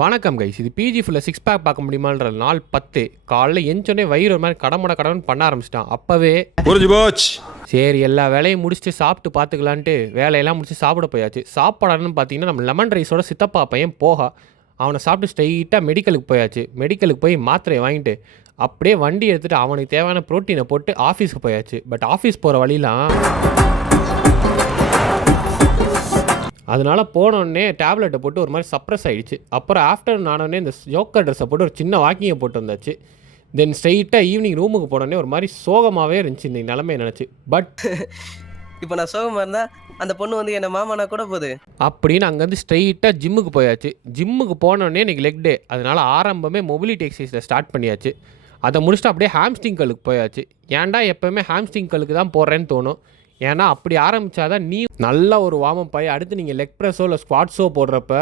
வணக்கம் கைஸ், இது பிஜி ஃபுல்லாக சிக்ஸ் பேக் பார்க்க முடியுமான்ற நாள் 10 காலைல எஞ்சோடனே வயிறு ஒரு மாதிரி கடன்னு பண்ண ஆரம்பிச்சிட்டான். அப்போவே சரி எல்லா வேலையும் முடிச்சுட்டு சாப்பிட்டு பார்த்துக்கலான்ட்டு வேலையெல்லாம் முடிச்சு சாப்பிட போயாச்சு. சாப்பாடுன்னு பார்த்தீங்கன்னா நம்ம லெமன் ரைஸோட சித்தப்பா பையன் போகா அவனை சாப்பிட்டு ஸ்ட்ரைட்டாக மெடிக்கலுக்கு போயாச்சு. மெடிக்கலுக்கு போய் மாத்திரையை வாங்கிட்டு அப்படியே வண்டி எடுத்துகிட்டு அவனுக்கு தேவையான ப்ரோட்டீனை போட்டு ஆஃபீஸுக்கு போயாச்சு. பட் ஆஃபீஸ் போகிற வழிலாம் அதனால் போனோடனே டேப்லெட்டை போட்டு ஒரு மாதிரி சப்ரஸ் ஆகிடுச்சு. அப்புறம் ஆஃப்டர்நூன் ஆனோடனே இந்த ஜோக்கர் ட்ரெஸ்ஸை போட்டு ஒரு சின்ன வாக்கிங்கை போட்டு வந்தாச்சு. தென் ஸ்ட்ரைட்டாக ஈவினிங் ரூமுக்கு போனோடனே ஒரு மாதிரி சோகமாகவே இருந்துச்சு இந்த நிலைமையை நினச்சி. பட் இப்போ நான் சோகமாக இருந்தால் அந்த பொண்ணு வந்து என்ன மாமானா கூட போகுது அப்படின்னு அங்கேருந்து ஸ்ட்ரைட்டாக ஜிம்முக்கு போயாச்சு. ஜிம்முக்கு போனோடனே இன்றைக்கி லெக் டே, அதனால் ஆரம்பமே மொபிலிட்டி எக்ஸசைஸில் ஸ்டார்ட் பண்ணியாச்சு. அதை முடிச்சுட்டு அப்படியே ஹாம்ஸ்டிங் கல்லுக்கு போயாச்சு. ஏன்டா எப்போவுமே ஹாம்ஸ்டிங் கல்லுக்கு தான் போடுறேன்னு தோணும். ஏன்னா அப்படி ஆரம்பித்தாதான் நீ நல்ல ஒரு வார்ம் ஆகி அடுத்து நீங்கள் லெக் ப்ரெஸ்ஸோ இல்லை ஸ்குவாட்ஸோ போடுறப்ப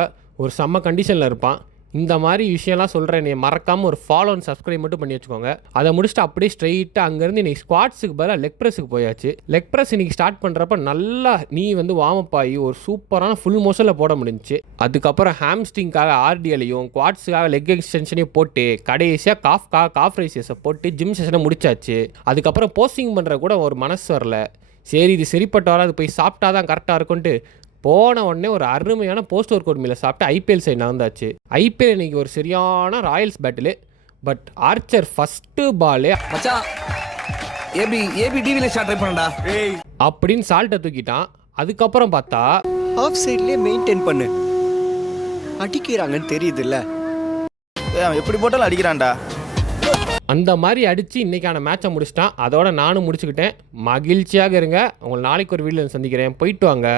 ஒரு செம்ம கண்டிஷனில் இருப்பான். இந்த மாதிரி விஷயம்லாம் சொல்கிறேன், நீ மறக்காமல் ஒரு ஃபாலோ அண்ட் சப்ஸ்கிரைப் மட்டும் பண்ணி வச்சுக்கோங்க. அதை முடிச்சுட்டு அப்படியே ஸ்ட்ரைட்டாக அங்கேருந்து இன்றைக்கி ஸ்குவாட்ஸுக்கு பதிலாக லெக் ப்ரெஸ்ஸுக்கு போயாச்சு. லெக் ப்ரெஸ் இன்றைக்கி ஸ்டார்ட் பண்ணுறப்ப நல்லா நீ வந்து வார்ம் ஆகி ஒரு சூப்பரான ஃபுல் மோஷனில் போட முடிஞ்சிச்சு. அதுக்கப்புறம் ஹாம்ஸ்டிங்காக ஆர்டிஎலையும் குவாட்ஸுக்காக லெக் எக்ஸ்டென்ஷனையும் போட்டு கடைசியாக காஃப் ரைசஸை போட்டு ஜிம் செஷனை முடிச்சாச்சு. அதுக்கப்புறம் போஸ்டிங் பண்ணுற கூட ஒரு மனசு வரல. சரி இது சரிப்பட்டு வராது, போய் சாப்பிட்டா தான் கரெக்டாக இருக்கும்ன்ட்டு போன உடனே ஒரு அருமையான போஸ்ட் ஒர்க் அவுட் மீலை சாப்பிட்டு ஐபிஎல் சைடு நகர்ந்தாச்சு. ஐபிஎல் இன்னைக்கு ஒரு சரியான Royals battle. But Archer first பாலே அப்படின்னு சால்ட்டை தூக்கிட்டான். அதுக்கப்புறம் பார்த்தா ஆஃப் சைட்லேயே மெயின்டைன் பண்ணு, அடிக்கிறாங்கன்னு தெரியுதுல்ல, எப்படி போட்டாலும் அடிக்கிறான்டா. அந்த மாதிரி அடித்து இன்றைக்கான மேட்சை முடிச்சிட்டான். அதோட நானும் முடிச்சுக்கிட்டேன். மகிழ்ச்சியாக இருங்க. உங்களை நாளைக்கு ஒரு வீடியோவில் சந்திக்கிறேன். போயிட்டு வாங்க.